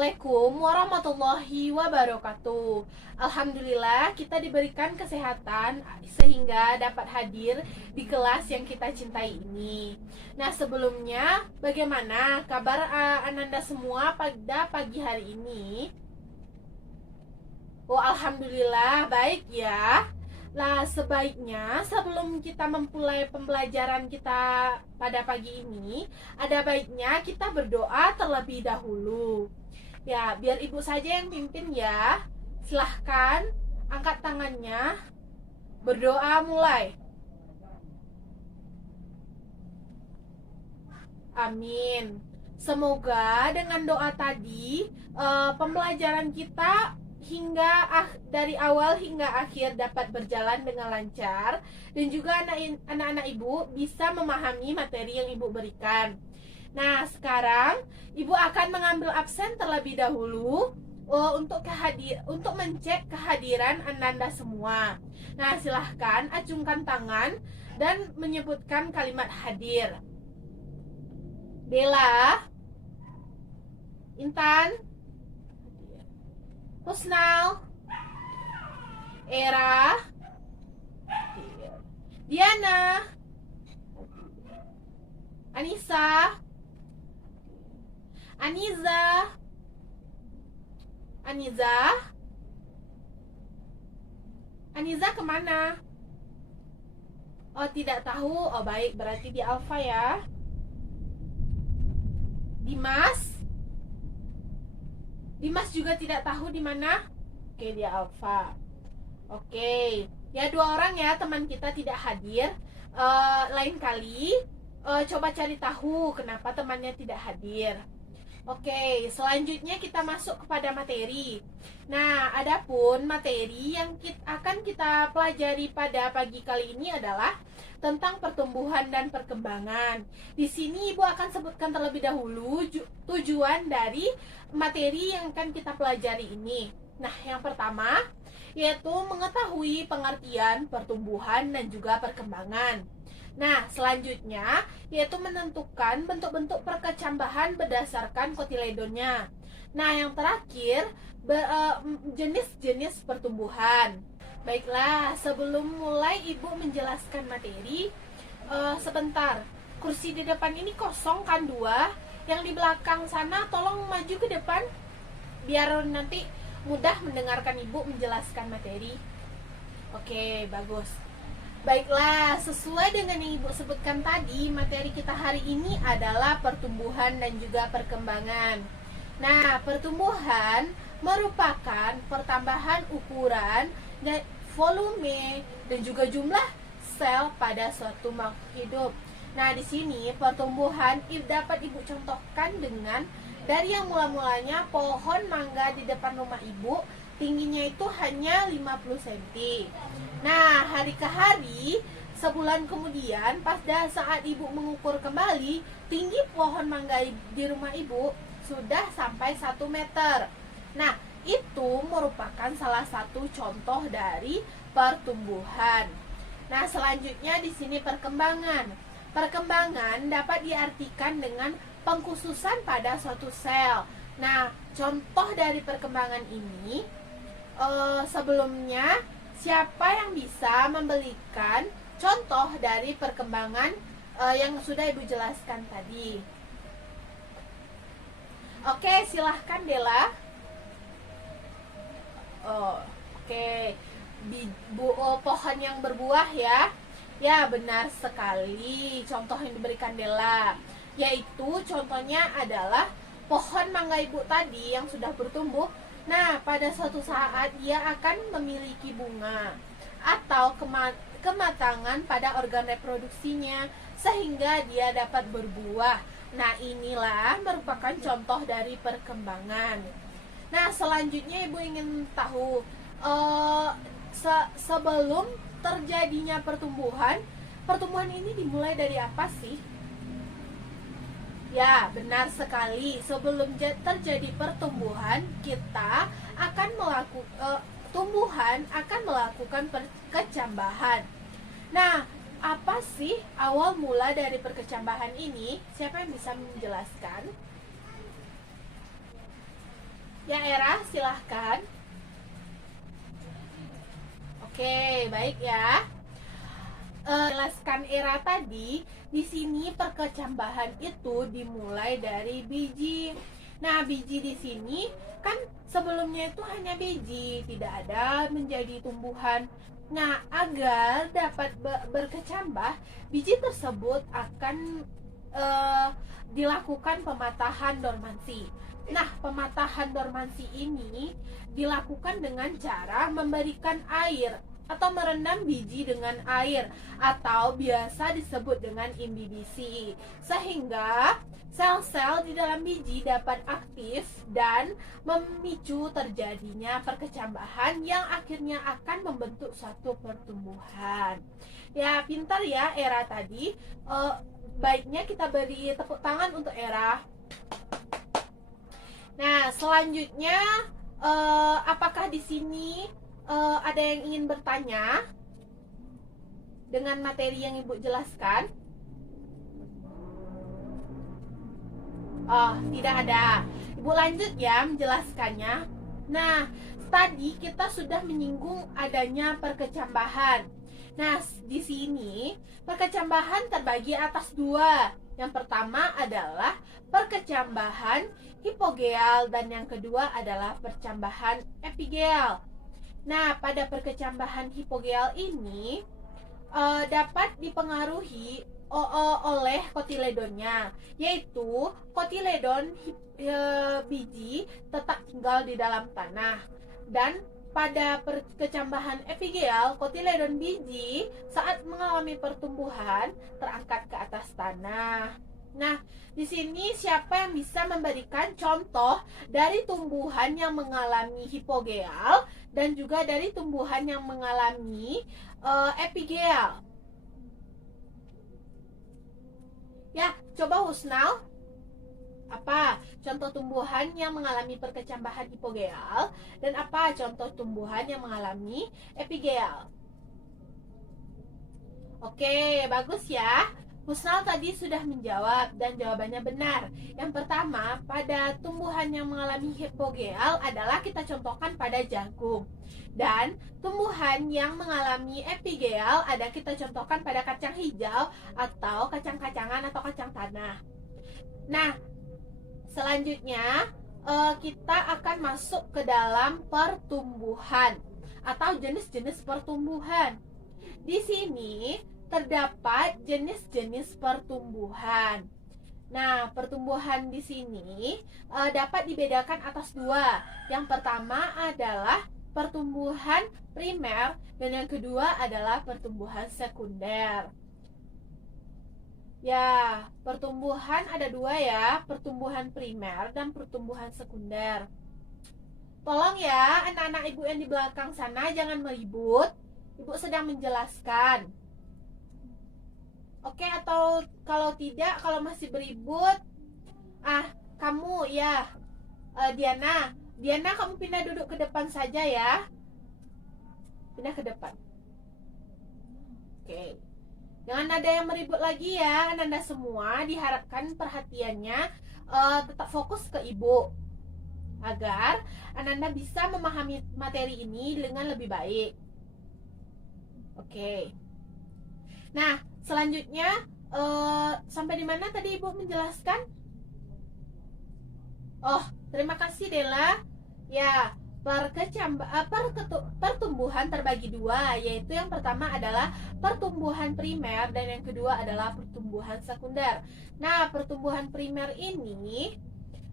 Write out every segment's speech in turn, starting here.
Assalamualaikum warahmatullahi wabarakatuh. Alhamdulillah kita diberikan kesehatan sehingga dapat hadir di kelas yang kita cintai ini. Nah, sebelumnya bagaimana kabar Ananda semua pada pagi hari ini? Oh, alhamdulillah baik ya. Nah, sebaiknya sebelum kita memulai pembelajaran kita pada pagi ini, ada baiknya kita berdoa terlebih dahulu. Ya, biar ibu saja yang pimpin ya. Silahkan angkat tangannya. Berdoa mulai. Amin. Semoga dengan doa tadi pembelajaran kita dari awal hingga akhir dapat berjalan dengan lancar, dan juga anak-anak ibu bisa memahami materi yang ibu berikan. Nah, sekarang ibu akan mengambil absen terlebih dahulu untuk mencek kehadiran Ananda semua. Nah, silahkan acungkan tangan dan menyebutkan kalimat hadir. Bella, Intan, Husnal, Era, Diana, Anissa, Aniza, Aniza kemana? Oh, tidak tahu. Oh, baik, berarti di Alfa ya. Dimas juga tidak tahu di mana. Oke, dia Alfa. Oke, ya 2 orang ya teman kita tidak hadir. Lain kali coba cari tahu kenapa temannya tidak hadir. Oke, selanjutnya kita masuk kepada materi. Nah, adapun materi yang akan kita pelajari pada pagi kali ini adalah tentang pertumbuhan dan perkembangan. Di sini Ibu akan sebutkan terlebih dahulu tujuan dari materi yang akan kita pelajari ini. Nah, yang pertama yaitu mengetahui pengertian pertumbuhan dan juga perkembangan. Nah, selanjutnya yaitu menentukan bentuk-bentuk perkecambahan berdasarkan kotiledonnya. Nah, yang terakhir jenis-jenis pertumbuhan. Baiklah, sebelum mulai Ibu menjelaskan materi, sebentar. Kursi di depan ini kosong kan 2? Yang di belakang sana tolong maju ke depan biar nanti mudah mendengarkan Ibu menjelaskan materi. Oke, bagus. Baiklah, sesuai dengan yang Ibu sebutkan tadi, materi kita hari ini adalah pertumbuhan dan juga perkembangan. Nah, pertumbuhan merupakan pertambahan ukuran dan volume dan juga jumlah sel pada suatu makhluk hidup. Nah, di sini pertumbuhan dapat Ibu contohkan dengan dari yang mula-mulanya pohon mangga di depan rumah Ibu, tingginya itu hanya 50 cm. Nah, hari ke hari, sebulan kemudian pada saat Ibu mengukur kembali, tinggi pohon mangga di rumah Ibu sudah sampai 1 meter. Nah, itu merupakan salah satu contoh dari pertumbuhan. Nah, selanjutnya di sini perkembangan. Perkembangan dapat diartikan dengan pengkhususan pada suatu sel. Nah, contoh dari perkembangan ini, sebelumnya siapa yang bisa memberikan contoh dari perkembangan yang sudah Ibu jelaskan tadi? Oke, silahkan Dela. Oke. Pohon yang berbuah ya. Ya, benar sekali contoh yang diberikan Dela. Yaitu contohnya adalah pohon mangga Ibu tadi yang sudah bertumbuh. Nah, pada suatu saat dia akan memiliki bunga atau kematangan pada organ reproduksinya sehingga dia dapat berbuah. Nah, inilah merupakan contoh dari perkembangan. Nah, selanjutnya Ibu ingin tahu sebelum terjadinya pertumbuhan ini dimulai dari apa sih? Ya, benar sekali. Sebelum terjadi pertumbuhan, kita akan tumbuhan akan melakukan perkecambahan. Nah, apa sih awal mula dari perkecambahan ini? Siapa yang bisa menjelaskan? Ya Era, silahkan. Oke, baik ya. Jelaskan Era tadi, di sini perkecambahan itu dimulai dari biji. Nah, biji di sini kan sebelumnya itu hanya biji, tidak ada menjadi tumbuhan. Nah, agar dapat berkecambah, biji tersebut akan dilakukan pematahan dormansi. Nah, pematahan dormansi ini dilakukan dengan cara memberikan air atau merendam biji dengan air atau biasa disebut dengan imbibisi, sehingga sel-sel di dalam biji dapat aktif dan memicu terjadinya perkecambahan yang akhirnya akan membentuk suatu pertumbuhan. Ya, pintar ya Era tadi. Baiknya kita beri tepuk tangan untuk Era. Nah, selanjutnya apakah di sini ada yang ingin bertanya dengan materi yang Ibu jelaskan? Oh, tidak ada. Ibu lanjut ya menjelaskannya. Nah, tadi kita sudah menyinggung adanya perkecambahan. Nah, di sini perkecambahan terbagi atas dua. Yang pertama adalah perkecambahan hipogeal dan yang kedua adalah percambahan epigeal. Nah, pada perkecambahan hipogeal ini dapat dipengaruhi oleh kotiledonnya, yaitu kotiledon biji tetap tinggal di dalam tanah. Dan pada perkecambahan epigeal, kotiledon biji saat mengalami pertumbuhan terangkat ke atas tanah. Nah, di sini siapa yang bisa memberikan contoh dari tumbuhan yang mengalami hipogeal dan juga dari tumbuhan yang mengalami epigeal? Ya, coba Husnal. Apa contoh tumbuhan yang mengalami perkecambahan hipogeal dan apa contoh tumbuhan yang mengalami epigeal? Oke, bagus ya. Husnal tadi sudah menjawab dan jawabannya benar. Yang pertama, pada tumbuhan yang mengalami hipogeal adalah kita contohkan pada jagung. Dan tumbuhan yang mengalami epigeal ada kita contohkan pada kacang hijau atau kacang-kacangan atau kacang tanah. Nah, selanjutnya kita akan masuk ke dalam pertumbuhan atau jenis-jenis pertumbuhan. Di sini terdapat jenis-jenis pertumbuhan. Nah, pertumbuhan di sini dapat dibedakan atas dua. Yang pertama adalah pertumbuhan primer dan yang kedua adalah pertumbuhan sekunder. Ya, pertumbuhan ada dua ya, pertumbuhan primer dan pertumbuhan sekunder. Tolong ya, anak-anak ibu yang di belakang sana jangan meribut. Ibu sedang menjelaskan. Oke, atau kalau tidak, kalau masih beribut, kamu ya, Diana kamu pindah duduk ke depan saja ya. Pindah ke depan. Oke. Jangan ada yang meribut lagi ya, anak-anak semua. Diharapkan perhatiannya tetap fokus ke ibu agar anak-anak bisa memahami materi ini dengan lebih baik. Oke. Nah, selanjutnya sampai di mana tadi ibu menjelaskan? Oh, terima kasih Dela. Ya, pertumbuhan terbagi dua, yaitu yang pertama adalah pertumbuhan primer dan yang kedua adalah pertumbuhan sekunder. Nah, pertumbuhan primer ini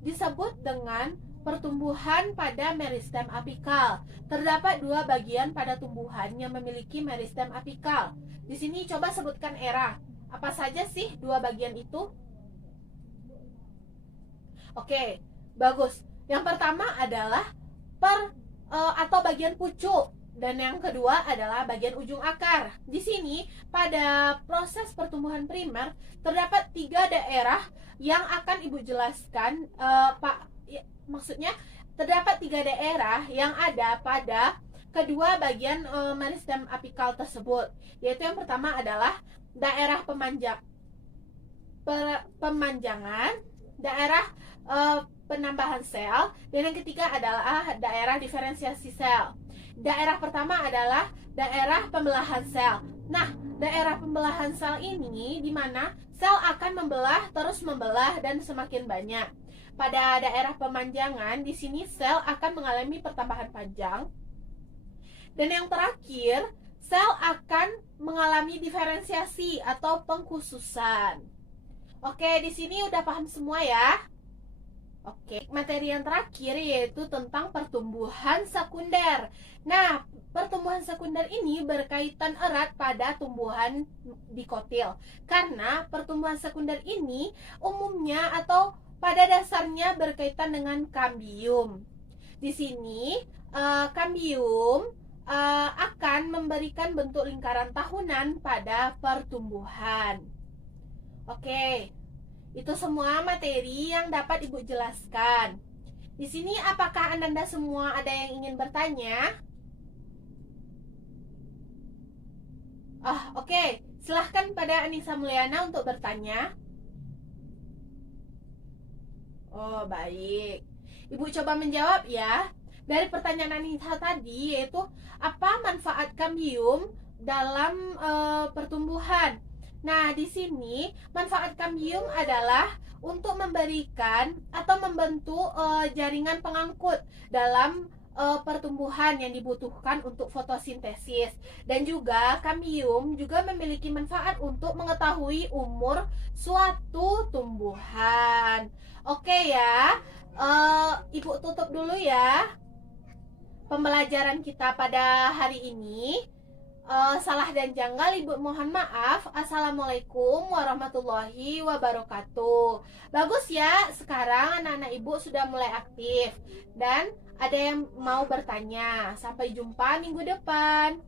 disebut dengan pertumbuhan pada meristem apikal. Terdapat dua bagian pada tumbuhan yang memiliki meristem apikal. Di sini coba sebutkan Era. Apa saja sih dua bagian itu? Oke, bagus. Yang pertama adalah atau bagian pucuk dan yang kedua adalah bagian ujung akar. Di sini pada proses pertumbuhan primer terdapat 3 daerah yang akan Ibu jelaskan, maksudnya terdapat 3 daerah yang ada pada kedua bagian meristem apikal tersebut, yaitu yang pertama adalah daerah pemanjangan, daerah penambahan sel, dan yang ketiga adalah daerah diferensiasi sel. Daerah pertama adalah daerah pembelahan sel. Nah, daerah pembelahan sel ini di mana sel akan membelah, terus membelah, dan semakin banyak. Pada daerah pemanjangan, di sini sel akan mengalami pertambahan panjang. Dan yang terakhir, sel akan mengalami diferensiasi atau pengkhususan. Oke, di sini udah paham semua ya? Oke, materi yang terakhir yaitu tentang pertumbuhan sekunder. Nah, pertumbuhan sekunder ini berkaitan erat pada tumbuhan dikotil. Karena pertumbuhan sekunder ini umumnya atau pada dasarnya berkaitan dengan kambium. Di sini, kambium akan memberikan bentuk lingkaran tahunan pada pertumbuhan. Oke. Itu semua materi yang dapat Ibu jelaskan. Di sini apakah Anda semua ada yang ingin bertanya? Oke. Silahkan pada Anissa Mulyana untuk bertanya. Oh, baik. Ibu coba menjawab ya. Dari pertanyaan Anissa tadi, yaitu apa manfaat kambium dalam pertumbuhan? Nah, di sini manfaat kambium adalah untuk memberikan atau membentuk jaringan pengangkut dalam pertumbuhan yang dibutuhkan untuk fotosintesis. Dan juga kambium juga memiliki manfaat untuk mengetahui umur suatu tumbuhan. Oke ya, Ibu tutup dulu ya pembelajaran kita pada hari ini. Salah dan janggal Ibu mohon maaf. Assalamualaikum warahmatullahi wabarakatuh. Bagus ya, sekarang anak-anak Ibu sudah mulai aktif dan ada yang mau bertanya. Sampai jumpa minggu depan.